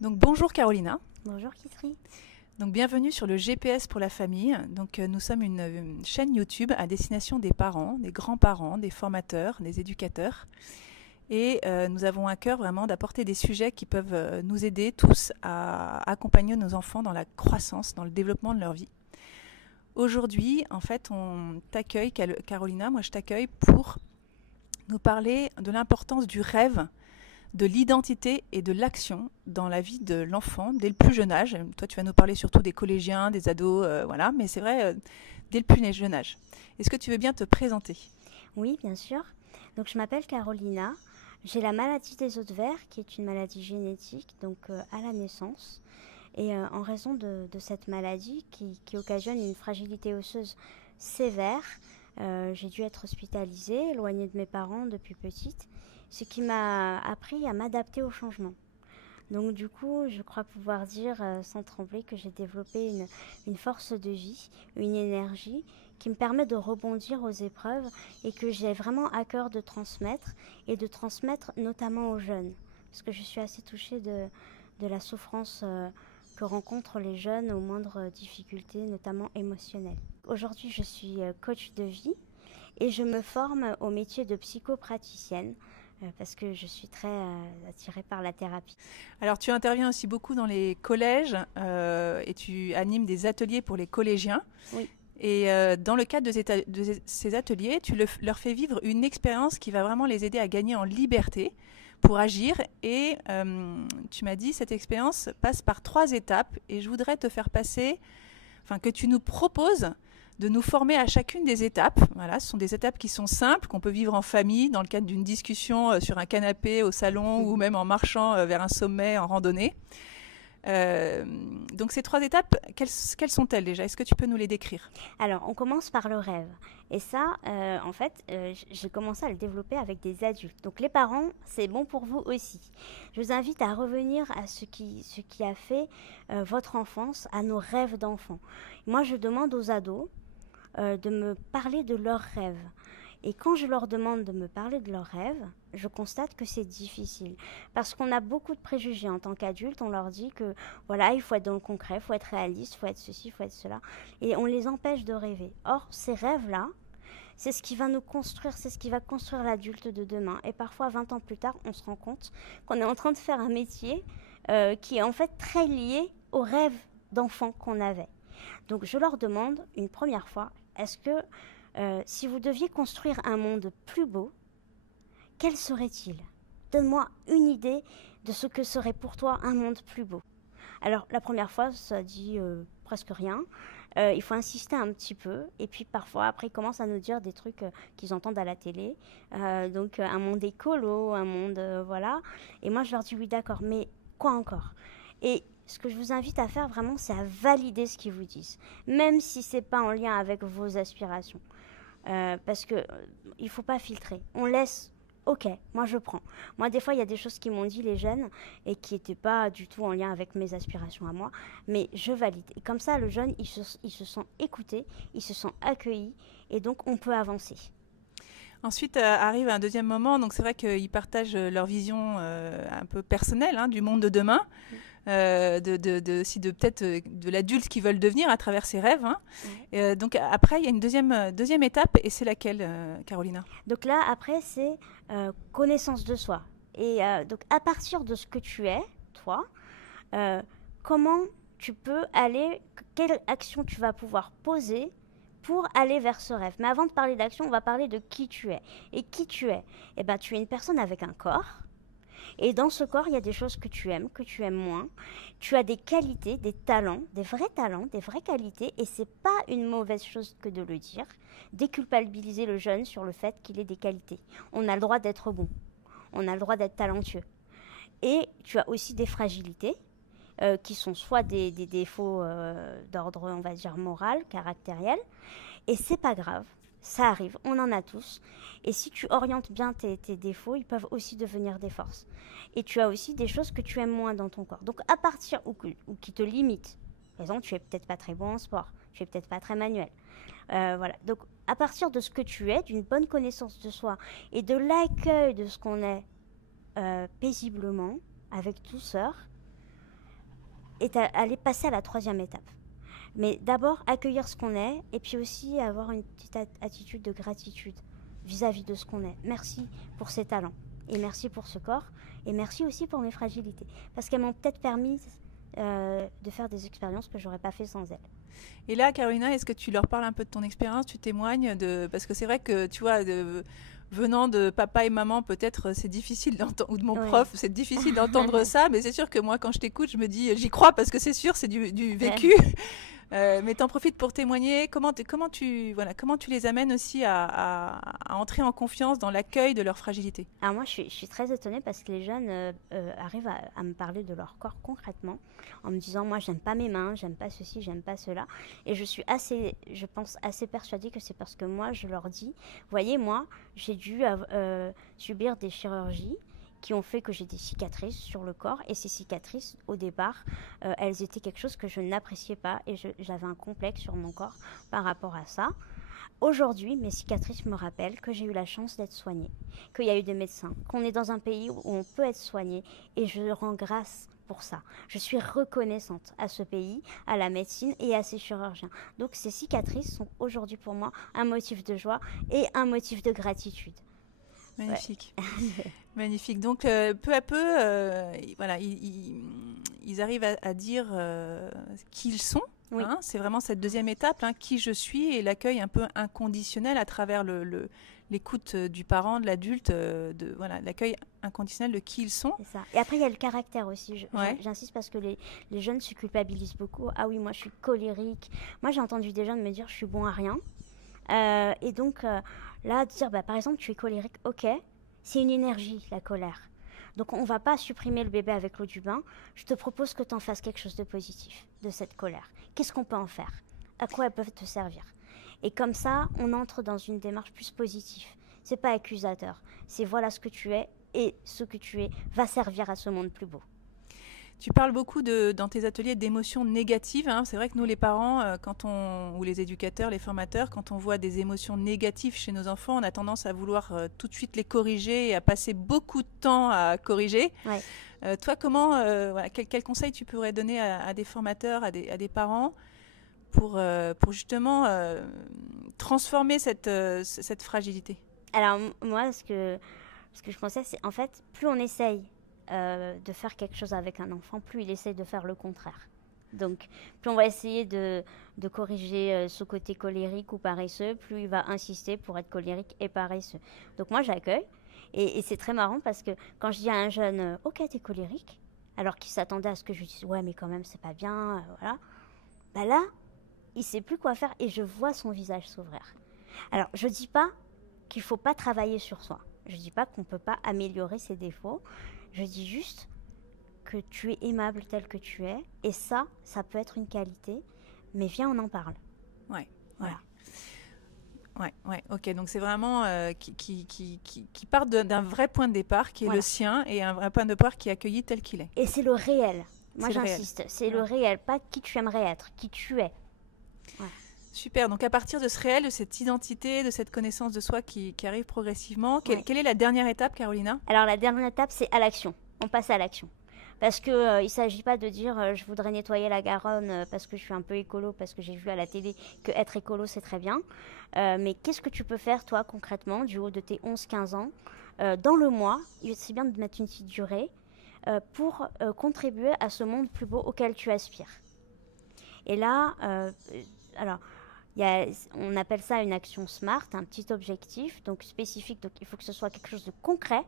Donc bonjour Carolina. Bonjour Kitri. Donc bienvenue sur le GPS pour la famille. Donc nous sommes une chaîne YouTube à destination des parents, des grands-parents, des formateurs, des éducateurs. Et nous avons à cœur vraiment d'apporter des sujets qui peuvent nous aider tous à accompagner nos enfants dans la croissance, dans le développement de leur vie. Aujourd'hui, en fait, on t'accueille, Carolina, moi je t'accueille pour nous parler de l'importance du rêve, de l'identité et de l'action dans la vie de l'enfant dès le plus jeune âge. Toi, tu vas nous parler surtout des collégiens, des ados, voilà, mais c'est vrai, dès le plus jeune âge. Est-ce que tu veux bien te présenter ? Oui, bien sûr. Donc je m'appelle Carolina. J'ai la maladie des os de verre, qui est une maladie génétique, donc à la naissance. Et en raison de cette maladie qui occasionne une fragilité osseuse sévère, j'ai dû être hospitalisée, éloignée de mes parents depuis petite, ce qui m'a appris à m'adapter au changement. Donc du coup, je crois pouvoir dire sans trembler que j'ai développé une force de vie, une énergie qui me permet de rebondir aux épreuves et que j'ai vraiment à cœur de transmettre et de transmettre notamment aux jeunes. Parce que je suis assez touchée de la souffrance que rencontrent les jeunes aux moindres difficultés, notamment émotionnelles. Aujourd'hui, je suis coach de vie et je me forme au métier de psychopraticienne. Parce que je suis très attirée par la thérapie. Alors tu interviens aussi beaucoup dans les collèges et tu animes des ateliers pour les collégiens. Oui. Et dans le cadre de ces ateliers, tu leur fais vivre une expérience qui va vraiment les aider à gagner en liberté pour agir. Et tu m'as dit, cette expérience passe par 3 étapes et je voudrais te faire passer, que tu nous proposes de nous former à chacune des étapes. Voilà, ce sont des étapes qui sont simples, qu'on peut vivre en famille, dans le cadre d'une discussion sur un canapé au salon ou même en marchant vers un sommet en randonnée. Donc ces 3 étapes, quelles sont-elles déjà ? Est-ce que tu peux nous les décrire ? Alors, on commence par le rêve. Et ça, en fait, j'ai commencé à le développer avec des adultes. Donc les parents, c'est bon pour vous aussi. Je vous invite à revenir à ce qui a fait votre enfance, à nos rêves d'enfants. Moi, je demande aux ados de me parler de leurs rêves. Et quand je leur demande de me parler de leurs rêves, je constate que c'est difficile. Parce qu'on a beaucoup de préjugés en tant qu'adulte. On leur dit que voilà, il faut être dans le concret, il faut être réaliste, il faut être ceci, il faut être cela. Et on les empêche de rêver. Or, ces rêves-là, c'est ce qui va nous construire, c'est ce qui va construire l'adulte de demain. Et parfois, 20 ans plus tard, on se rend compte qu'on est en train de faire un métier qui est en fait très lié aux rêves d'enfant qu'on avait. Donc, je leur demande une première fois, est-ce que si vous deviez construire un monde plus beau, quel serait-il ? Donne-moi une idée de ce que serait pour toi un monde plus beau. Alors, la première fois, ça dit presque rien. Il faut insister un petit peu. Et puis, parfois, après, ils commencent à nous dire des trucs qu'ils entendent à la télé. Donc, un monde écolo, un monde... voilà. Et moi, je leur dis, oui, d'accord, mais quoi encore ? Et ce que je vous invite à faire vraiment, c'est à valider ce qu'ils vous disent. Même si ce n'est pas en lien avec vos aspirations. Parce qu'il ne faut pas filtrer. On laisse, ok, moi je prends. Moi des fois il y a des choses qui m'ont dit les jeunes et qui n'étaient pas du tout en lien avec mes aspirations à moi, mais je valide. Et comme ça le jeune il se sent écouté, il se sent accueilli et donc on peut avancer. Ensuite arrive un deuxième moment, donc c'est vrai qu'ils partagent leur vision un peu personnelle du monde de demain. Peut-être de l'adulte qu'ils veulent devenir à travers ses rêves. Donc après, il y a une deuxième étape, et c'est laquelle, Carolina ? Donc là, après, c'est connaissance de soi. Et donc à partir de ce que tu es, toi, comment tu peux aller, quelle action tu vas pouvoir poser pour aller vers ce rêve. Mais avant de parler d'action, on va parler de qui tu es. Et qui tu es ? Eh bien, tu es une personne avec un corps. Et dans ce corps, il y a des choses que tu aimes moins. Tu as des qualités, des talents, des vraies qualités. Et c'est pas une mauvaise chose que de le dire. Déculpabiliser le jeune sur le fait qu'il ait des qualités. On a le droit d'être bon. On a le droit d'être talentueux. Et tu as aussi des fragilités qui sont soit des défauts d'ordre, on va dire, moral, caractériel. Et c'est pas grave. Ça arrive, on en a tous. Et si tu orientes bien tes défauts, ils peuvent aussi devenir des forces. Et tu as aussi des choses que tu aimes moins dans ton corps. Donc à partir ou qui te limitent. Par exemple, tu es peut-être pas très bon en sport. Tu es peut-être pas très manuel. Voilà. Donc à partir de ce que tu es, d'une bonne connaissance de soi et de l'accueil de ce qu'on est paisiblement, avec douceur, aller passer à la troisième étape. Mais d'abord, accueillir ce qu'on est et puis aussi avoir une petite attitude de gratitude vis-à-vis de ce qu'on est. Merci pour ces talents et merci pour ce corps et merci aussi pour mes fragilités. Parce qu'elles m'ont peut-être permis de faire des expériences que j'aurais pas fait sans elles. Et là, Carolina, est-ce que tu leur parles un peu de ton expérience, tu témoignes parce que c'est vrai que, tu vois, venant de papa et maman, peut-être c'est difficile d'entendre, ou de mon prof, c'est difficile d'entendre ça, mais c'est sûr que moi, quand je t'écoute, je me dis, j'y crois parce que c'est sûr, c'est du vécu. Mais t'en profites pour témoigner. Comment tu les amènes aussi à entrer en confiance dans l'accueil de leur fragilité? Alors moi, je suis très étonnée parce que les jeunes arrivent à me parler de leur corps concrètement, en me disant, moi, j'aime pas mes mains, j'aime pas ceci, j'aime pas cela. Et je pense assez persuadée que c'est parce que moi, je leur dis, voyez, moi, j'ai dû subir des chirurgies qui ont fait que j'ai des cicatrices sur le corps. Et ces cicatrices, au départ, elles étaient quelque chose que je n'appréciais pas et j'avais un complexe sur mon corps par rapport à ça. Aujourd'hui, mes cicatrices me rappellent que j'ai eu la chance d'être soignée, qu'il y a eu des médecins, qu'on est dans un pays où on peut être soigné et je rends grâce pour ça. Je suis reconnaissante à ce pays, à la médecine et à ses chirurgiens. Donc ces cicatrices sont aujourd'hui pour moi un motif de joie et un motif de gratitude. Magnifique. Ouais. Magnifique. Donc, peu à peu, voilà, ils arrivent à dire qui ils sont. Oui. Hein, c'est vraiment cette deuxième étape, hein, qui je suis, et l'accueil un peu inconditionnel à travers l'écoute du parent, de l'adulte, voilà, l'accueil inconditionnel de qui ils sont. C'est ça. Et après, il y a le caractère aussi. J'insiste parce que les jeunes se culpabilisent beaucoup. Ah oui, moi, je suis colérique. Moi, j'ai entendu des jeunes me dire, je suis bon à rien. Et donc, là, dire, par exemple, tu es colérique, ok, c'est une énergie, la colère. Donc, on ne va pas supprimer le bébé avec l'eau du bain. Je te propose que tu en fasses quelque chose de positif de cette colère. Qu'est-ce qu'on peut en faire? À quoi elles peuvent te servir? Et comme ça, on entre dans une démarche plus positive. C'est pas accusateur. C'est voilà ce que tu es et ce que tu es va servir à ce monde plus beau. Tu parles beaucoup dans tes ateliers d'émotions négatives. Hein. C'est vrai que nous, les parents, ou les éducateurs, les formateurs, quand on voit des émotions négatives chez nos enfants, on a tendance à vouloir tout de suite les corriger et à passer beaucoup de temps à corriger. Ouais. Toi, quel conseil tu pourrais donner à des formateurs, à des parents pour justement transformer cette fragilité? Alors moi, ce que je pensais, c'est en fait, plus on essaye de faire quelque chose avec un enfant, plus il essaye de faire le contraire. Donc, plus on va essayer de corriger ce côté colérique ou paresseux, plus il va insister pour être colérique et paresseux. Donc moi, j'accueille. Et c'est très marrant parce que quand je dis à un jeune « Ok, t'es colérique », alors qu'il s'attendait à ce que je lui dise « Ouais, mais quand même, c'est pas bien, voilà », bah là, il sait plus quoi faire et je vois son visage s'ouvrir. Alors, je dis pas qu'il faut pas travailler sur soi. Je dis pas qu'on peut pas améliorer ses défauts. Je dis juste que tu es aimable tel que tu es. Et ça peut être une qualité. Mais viens, on en parle. Ouais, voilà. Ouais, ok. Donc c'est vraiment qui part d'un vrai point de départ qui est le sien et un vrai point de départ qui est accueilli tel qu'il est. Et c'est le réel. Moi, j'insiste. C'est le réel, pas qui tu aimerais être, qui tu es. Ouais. Super, donc à partir de ce réel, de cette identité, de cette connaissance de soi qui arrive progressivement, quelle est la dernière étape, Carolina? Alors la dernière étape, c'est à l'action. On passe à l'action. Parce qu'il ne s'agit pas de dire je voudrais nettoyer la Garonne parce que je suis un peu écolo, parce que j'ai vu à la télé que être écolo, c'est très bien. Mais qu'est-ce que tu peux faire, toi, concrètement, du haut de tes 11-15 ans, dans le mois, c'est bien de mettre une petite durée, pour contribuer à ce monde plus beau auquel tu aspires. Et là, on appelle ça une action SMART, un petit objectif, donc spécifique. Donc il faut que ce soit quelque chose de concret,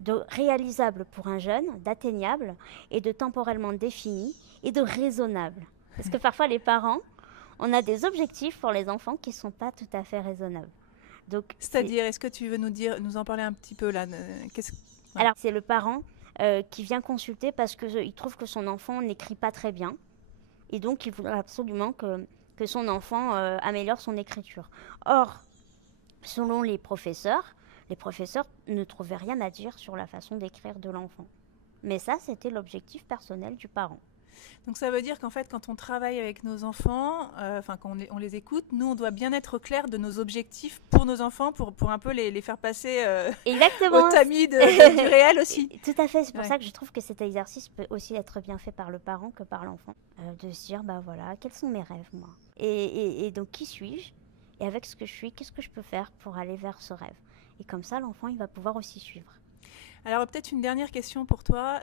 de réalisable pour un jeune, d'atteignable et de temporellement défini et de raisonnable. Parce que parfois les parents, on a des objectifs pour les enfants qui ne sont pas tout à fait raisonnables. Donc, c'est-à-dire, est-ce que tu veux nous en parler un petit peu là? Alors c'est le parent qui vient consulter parce qu'il trouve que son enfant n'écrit pas très bien et donc il voudrait absolument que son enfant améliore son écriture. Or, selon les professeurs ne trouvaient rien à dire sur la façon d'écrire de l'enfant. Mais ça, c'était l'objectif personnel du parent. Donc ça veut dire qu'en fait, quand on travaille avec nos enfants, quand on les écoute, nous, on doit bien être au clair de nos objectifs pour nos enfants, pour un peu les faire passer Exactement. au tamis du réel aussi. Tout à fait, c'est pour ça que je trouve que cet exercice peut aussi être bien fait par le parent que par l'enfant. De se dire, bah voilà, quels sont mes rêves, moi, et donc qui suis-je? Et avec ce que je suis, qu'est-ce que je peux faire pour aller vers ce rêve? Et comme ça, l'enfant, il va pouvoir aussi suivre. Alors peut-être une dernière question pour toi.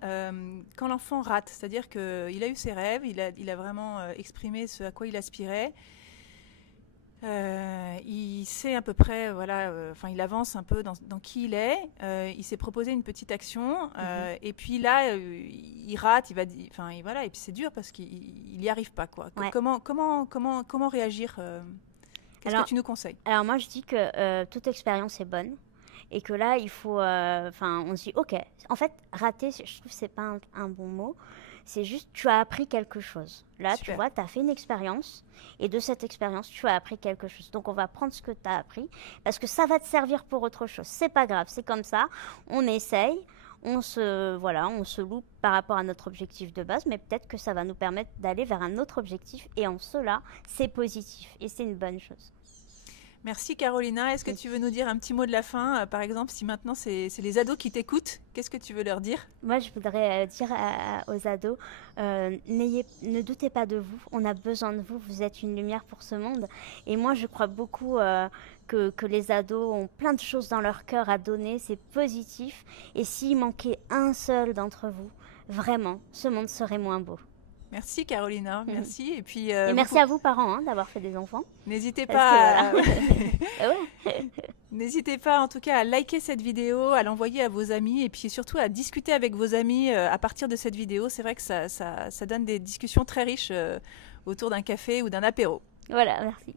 Quand l'enfant rate, c'est-à-dire qu'il a eu ses rêves, il a vraiment exprimé ce à quoi il aspirait, il sait à peu près, il avance un peu dans qui il est, il s'est proposé une petite action, et puis là, il rate, et puis c'est dur parce qu'il n'y arrive pas, quoi. Ouais. Comment réagir Qu'est-ce que tu nous conseilles? Alors moi, je dis que toute expérience est bonne. Et que là, il faut... on se dit, ok. En fait, rater, je trouve que c'est pas un bon mot. C'est juste, tu as appris quelque chose. Là, Super. tu vois, tu as fait une expérience. Et de cette expérience, tu as appris quelque chose. Donc, on va prendre ce que tu as appris. Parce que ça va te servir pour autre chose. C'est pas grave, c'est comme ça. On essaye. On se loupe par rapport à notre objectif de base. Mais peut-être que ça va nous permettre d'aller vers un autre objectif. Et en cela, c'est positif. Et c'est une bonne chose. Merci Carolina. Est-ce que tu veux nous dire un petit mot de la fin? Par exemple, si maintenant c'est les ados qui t'écoutent, qu'est-ce que tu veux leur dire? Moi, je voudrais dire aux ados, ne doutez pas de vous, on a besoin de vous, vous êtes une lumière pour ce monde. Et moi, je crois beaucoup que les ados ont plein de choses dans leur cœur à donner, c'est positif. Et s'il manquait un seul d'entre vous, vraiment, ce monde serait moins beau. Merci Carolina, merci. Et puis merci à vous parents d'avoir fait des enfants. N'hésitez pas, ouais. N'hésitez pas en tout cas à liker cette vidéo, à l'envoyer à vos amis et puis surtout à discuter avec vos amis à partir de cette vidéo. C'est vrai que ça donne des discussions très riches autour d'un café ou d'un apéro. Voilà, merci.